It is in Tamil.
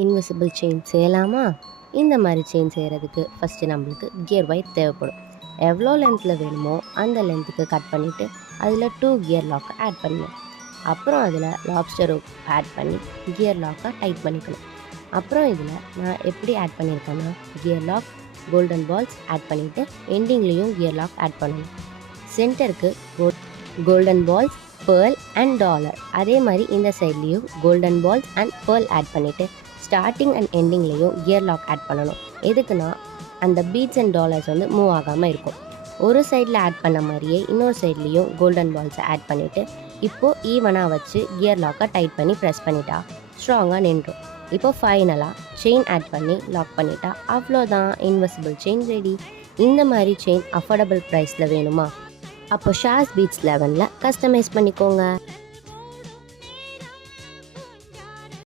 இன்விசிபிள் செயின் செய்யலாமா? இந்த மாதிரி செயின் செய்கிறதுக்கு ஃபஸ்ட்டு நம்மளுக்கு கியர் ஒயர் தேவைப்படும். எவ்வளோ லென்த்தில் வேணுமோ அந்த லென்த்துக்கு கட் பண்ணிவிட்டு அதில் 2 கியர் லாக்கை ஆட் பண்ணணும். அப்புறம் அதில் லாப்ஸ்டர் ரோப் ஆட் பண்ணி கியர் லாக்கை டைட் பண்ணிக்கணும். அப்புறம் இதில் நான் எப்படி ஆட் பண்ணியிருக்கேன்னா, gear lock, golden balls add பண்ணிவிட்டு எண்டிங்லேயும் கியர் லாக் ஆட் பண்ணணும். சென்டருக்கு golden balls, pearl and dollar, அதே மாதிரி இந்த சைட்லேயும் golden balls and pearl add பண்ணிவிட்டு ஸ்டார்டிங் அண்ட் எண்டிங்லேயும் கியர் லாக் ஆட் பண்ணணும். எதுக்குன்னா அந்த பீட்ஸ் அண்ட் டாலர்ஸ் வந்து மூவ் ஆகாமல் இருக்கும். ஒரு சைடில் ஆட் பண்ண மாதிரியே இன்னொரு சைட்லேயும் கோல்டன் பால்ஸை ஆட் பண்ணிவிட்டு இப்போது ஈவனாக வச்சு கியர் லாக்கை டைட் பண்ணி ப்ரெஸ் பண்ணிட்டா ஸ்ட்ராங்காக நின்றும். இப்போ ஃபைனலாக செயின் ஆட் பண்ணி லாக் பண்ணிட்டா அவ்வளோதான், இன்விசிபிள் செயின் ரெடி. இந்த மாதிரி செயின் அஃபோர்டபுள் ப்ரைஸில் வேணுமா? அப்போ ஷாஸ் பீட்ஸ் 11ல் கஸ்டமைஸ் பண்ணிக்கோங்க.